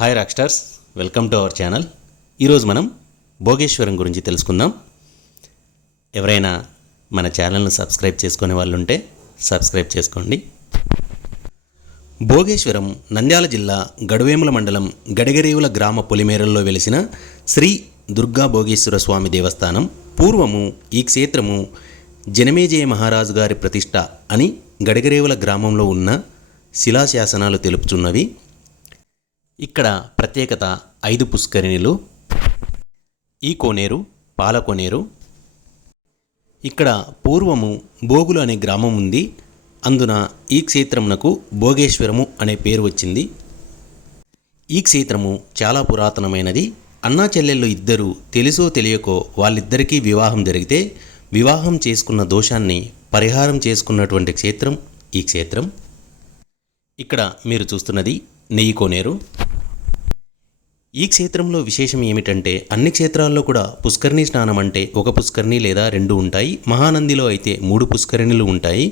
Hi rock stars, welcome to our channel. ఈరోజు మనం భోగేశ్వరం గురించి తెలుసుకుందాం. ఎవరైనా మన ఛానల్ను సబ్స్క్రైబ్ చేసుకునే వాళ్ళు ఉంటే సబ్స్క్రైబ్ చేసుకోండి. భోగేశ్వరం నంద్యాల జిల్లా గడువేముల మండలం గడిగరేవుల గ్రామ పొలిమేరల్లో వెలిసిన శ్రీ దుర్గా భోగేశ్వర స్వామి దేవస్థానం. పూర్వము ఈ క్షేత్రము జనమేజయ మహారాజు గారి ప్రతిష్ట అని గడిగరేవుల గ్రామంలో ఉన్న శిలాశాసనాలు తెలుపుచున్నవి. ఇక్కడ ప్రత్యేకత 5 పుష్కరిణులు, ఈ కోనేరు పాలకోనేరు. ఇక్కడ పూర్వము భోగులు అనే గ్రామం ఉంది. అందున ఈ క్షేత్రమునకు భోగేశ్వరము అనే పేరు వచ్చింది. ఈ క్షేత్రము చాలా పురాతనమైనది. అన్నా చెల్లెళ్ళు ఇద్దరు తెలుసో తెలియకో వాళ్ళిద్దరికీ వివాహం జరిగితే వివాహం చేసుకున్న దోషాన్ని పరిహారం చేసుకున్నటువంటి క్షేత్రం ఈ క్షేత్రం. ఇక్కడ మీరు చూస్తున్నది నెయ్యి కోనేరు. ఈ క్షేత్రంలో విశేషం ఏమిటంటే అన్ని క్షేత్రాల్లో కూడా పుష్కరిణి స్నానం అంటే ఒక పుష్కరిణి లేదా 2 ఉంటాయి. మహానందిలో అయితే 3 పుష్కరిణులు ఉంటాయి.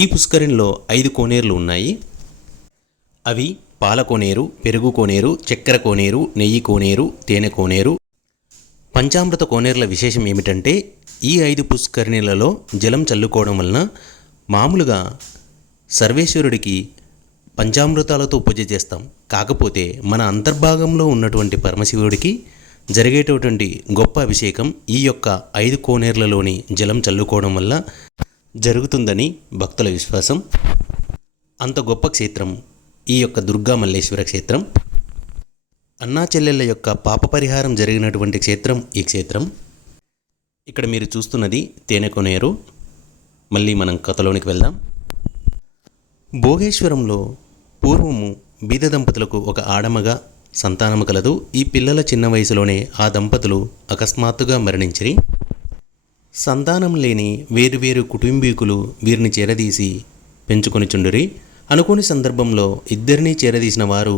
ఈ పుష్కరిణిలో 5 కోనేరులు ఉన్నాయి. అవి పాల కోనేరు, పెరుగు కోనేరు, చక్కెర కోనేరు, నెయ్యి కోనేరు, తేనె కోనేరు. పంచామృత కోనేరుల విశేషం ఏమిటంటే ఈ 5 పుష్కరిణులలో జలం చల్లుకోవడం వలన మామూలుగా సర్వేశ్వరుడికి పంచామృతాలతో పూజ చేస్తాం. కాకపోతే మన అంతర్భాగంలో ఉన్నటువంటి పరమశివుడికి జరిగేటటువంటి గొప్ప అభిషేకం ఈ యొక్క 5 కోనేర్లలోని జలం చల్లుకోవడం వల్ల జరుగుతుందని భక్తుల విశ్వాసం. అంత గొప్ప క్షేత్రం ఈ యొక్క దుర్గా మల్లేశ్వర క్షేత్రం. అన్నా చెల్లెళ్ళ యొక్క పాప పరిహారం జరిగినటువంటి క్షేత్రం ఈ క్షేత్రం. ఇక్కడ మీరు చూస్తున్నది తేనె కోనేరు. మళ్ళీ మనం కథలోనికి వెళ్దాం. భోగేశ్వరంలో పూర్వము బీద దంపతులకు ఒక ఆడమగ సంతానము కలదు. ఈ పిల్లల చిన్న వయసులోనే ఆ దంపతులు అకస్మాత్తుగా మరణించిరి. సంతానం లేని వేరువేరు కుటుంబీకులు వీరిని చేరదీసి పెంచుకొనిచుండిరి. అనుకోని సందర్భంలో ఇద్దరినీ చేరదీసిన వారు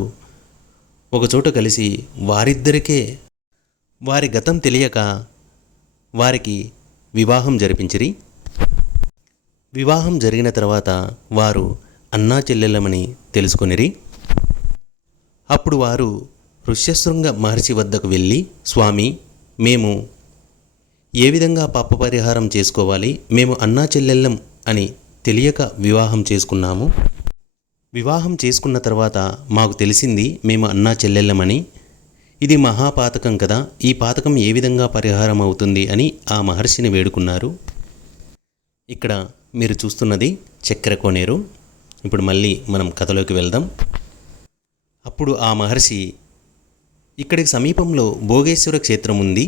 ఒకచోట కలిసి వారిద్దరికే వారి గతం తెలియక వారికి వివాహం జరిపించిరి. వివాహం జరిగిన తర్వాత వారు అన్నా చెల్లెళ్ళమని తెలుసుకొనిరి. అప్పుడు వారు ఋష్యశృంగ మహర్షి వద్దకు వెళ్ళి, స్వామి, మేము ఏ విధంగా పాప పరిహారం చేసుకోవాలి? మేము అన్నా చెల్లెళ్ళం అని తెలియక వివాహం చేసుకున్నాము. వివాహం చేసుకున్న తర్వాత మాకు తెలిసింది మేము అన్నా చెల్లెళ్ళమని. ఇది మహాపాతకం కదా, ఈ పాతకం ఏ విధంగా పరిహారం అవుతుంది అని ఆ మహర్షిని వేడుకున్నారు. ఇక్కడ మీరు చూస్తున్నది చక్కెర కోనేరు. ఇప్పుడు మళ్ళీ మనం కథలోకి వెళ్దాం. అప్పుడు ఆ మహర్షి, ఇక్కడికి సమీపంలో భోగేశ్వర క్షేత్రం ఉంది.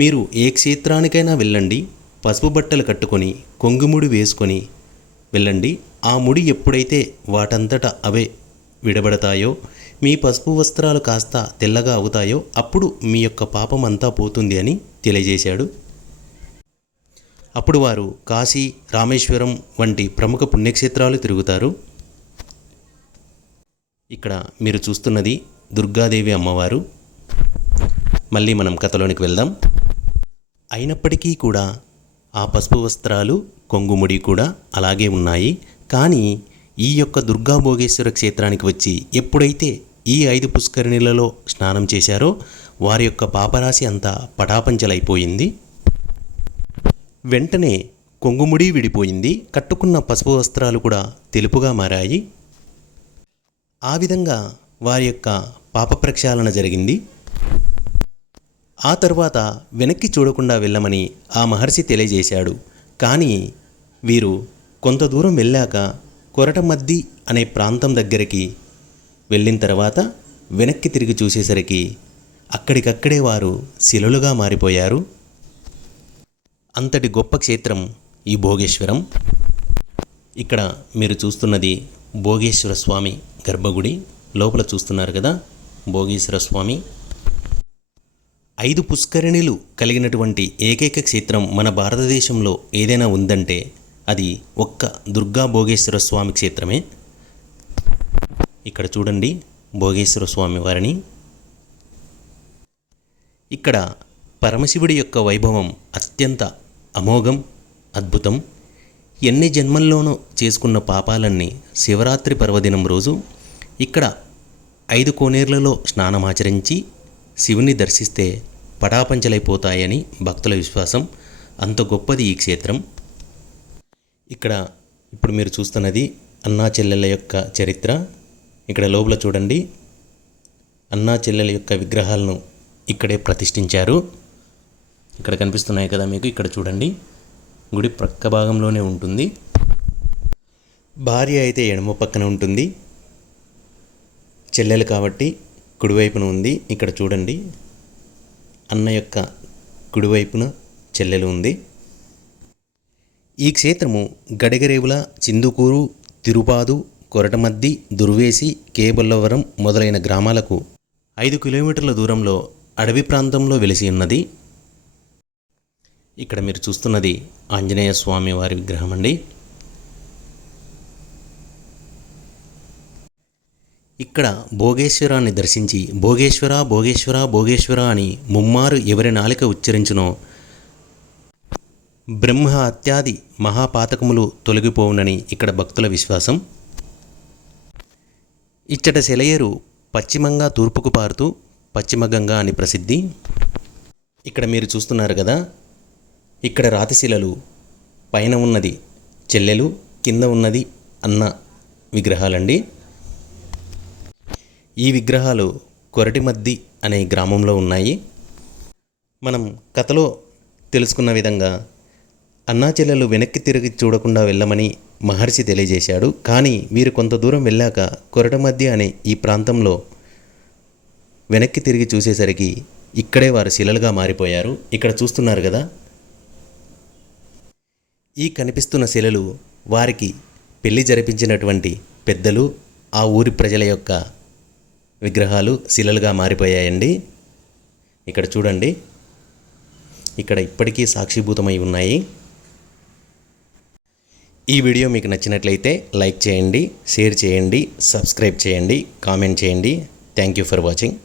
మీరు ఏ క్షేత్రానికైనా వెళ్ళండి, పసుపు బట్టలు కట్టుకొని కొంగుముడి వేసుకొని వెళ్ళండి. ఆ ముడి ఎప్పుడైతే వాటంతటా అవే విడబడతాయో, మీ పసుపు వస్త్రాలు కాస్త తెల్లగా అవుతాయో అప్పుడు మీ యొక్క పాపం అంతా పోతుంది అని తెలియజేశాడు. అప్పుడు వారు కాశీ, రామేశ్వరం వంటి ప్రముఖ పుణ్యక్షేత్రాలు తిరుగుతారు. ఇక్కడ మీరు చూస్తున్నది దుర్గాదేవి అమ్మవారు. మళ్ళీ మనం కథలోనికి వెళ్దాం. అయినప్పటికీ కూడా ఆ పసుపు వస్త్రాలు, కొంగుముడి కూడా అలాగే ఉన్నాయి. కానీ ఈ యొక్క దుర్గా భోగేశ్వర క్షేత్రానికి వచ్చి ఎప్పుడైతే ఈ 5 పుష్కరిణులలో స్నానం చేశారో వారి యొక్క పాపరాశి అంతా పటాపంచలైపోయింది. వెంటనే కొంగుముడి విడిపోయింది. కట్టుకున్న పసుపు వస్త్రాలు కూడా తెలుపుగా మారాయి. ఆ విధంగా వారి యొక్క పాప ప్రక్షాళన జరిగింది. ఆ తర్వాత వెనక్కి చూడకుండా వెళ్ళమని ఆ మహర్షి తెలియజేశాడు. కానీ వీరు కొంత దూరం వెళ్ళాక కొరటమద్ది అనే ప్రాంతం దగ్గరికి వెళ్ళిన తర్వాత వెనక్కి తిరిగి చూసేసరికి అక్కడికక్కడే వారు శిలలుగా మారిపోయారు. అంతటి గొప్ప క్షేత్రం ఈ భోగేశ్వరం. ఇక్కడ మీరు చూస్తున్నది భోగేశ్వర స్వామి గర్భగుడి. లోపల చూస్తున్నారు కదా భోగేశ్వర స్వామి. 5 పుష్కరిణులు కలిగినటువంటి ఏకైక క్షేత్రం మన భారతదేశంలో ఏదైనా ఉందంటే అది ఒక్క దుర్గా భోగేశ్వర స్వామి క్షేత్రమే. ఇక్కడ చూడండి భోగేశ్వర స్వామి వారిని. ఇక్కడ పరమశివుడి యొక్క వైభవం అత్యంత అమోఘం, అద్భుతం. ఎన్ని జన్మల్లోనూ చేసుకున్న పాపాలన్నీ శివరాత్రి పర్వదినం రోజు ఇక్కడ 5 కోనేర్లలో స్నానమాచరించి శివుని దర్శిస్తే పటాపంచలైపోతాయని భక్తుల విశ్వాసం. అంత గొప్పది ఈ క్షేత్రం. ఇక్కడ ఇప్పుడు మీరు చూస్తున్నది అన్నా చెల్లెళ్ళ యొక్క చరిత్ర. ఇక్కడ లోపల చూడండి, అన్నా చెల్లెల యొక్క విగ్రహాలను ఇక్కడే ప్రతిష్ఠించారు. ఇక్కడ కనిపిస్తున్నాయి కదా మీకు, ఇక్కడ చూడండి, గుడి ప్రక్క భాగంలోనే ఉంటుంది. భార్య అయితే ఎడమ పక్కన ఉంటుంది, చెల్లెలు కాబట్టి కుడివైపున ఉంది. ఇక్కడ చూడండి, అన్న యొక్క కుడివైపున చెల్లెలు ఉంది. ఈ క్షేత్రము గడగరేవుల, చిందుకూరు, తిరుపాదు, కొరటమద్ది, దుర్వేసి, కేబొల్లవరం మొదలైన గ్రామాలకు 5 కిలోమీటర్ల దూరంలో అడవి ప్రాంతంలో వెలిసి ఉన్నది. ఇక్కడ మీరు చూస్తున్నది ఆంజనేయ స్వామి వారి విగ్రహం అండి. ఇక్కడ భోగేశ్వరాన్ని దర్శించి భోగేశ్వర భోగేశ్వర భోగేశ్వర అని ముమ్మారు ఎవరి నాలిక ఉచ్చరించునో బ్రహ్మ హత్యాది మహాపాతకములు తొలగిపోవునని ఇక్కడ భక్తుల విశ్వాసం. ఇచ్చట సెలయేరు పశ్చిమంగా తూర్పుకు పారుతూ పశ్చిమ గంగా అని ప్రసిద్ధి. ఇక్కడ మీరు చూస్తున్నారు కదా, ఇక్కడ రాతిశిలలు, పైన ఉన్నది చెల్లెలు, కింద ఉన్నది అన్న విగ్రహాలండి. ఈ విగ్రహాలు కొరటిమద్ది అనే గ్రామంలో ఉన్నాయి. మనం కథలో తెలుసుకున్న విధంగా అన్నా చెల్లెలు వెనక్కి తిరిగి చూడకుండా వెళ్ళమని మహర్షి తెలియజేశాడు. కానీ వీరు కొంత దూరం వెళ్ళాక కొరటమద్ది అనే ఈ ప్రాంతంలో వెనక్కి తిరిగి చూసేసరికి ఇక్కడే వారు శిలలుగా మారిపోయారు. ఇక్కడ చూస్తున్నారు కదా, ఈ కనిపిస్తున్న శిలలు వారికి పెళ్లి జరిపించినటువంటి పెద్దలు, ఆ ఊరి ప్రజల యొక్క విగ్రహాలు శిలలుగా మారిపోయాయండి. ఇక్కడ చూడండి, ఇక్కడ ఇప్పటికీ సాక్షిభూతమై ఉన్నాయి. ఈ వీడియో మీకు నచ్చినట్లయితే లైక్ చేయండి, షేర్ చేయండి, సబ్స్క్రైబ్ చేయండి, కామెంట్ చేయండి. Thank you for watching.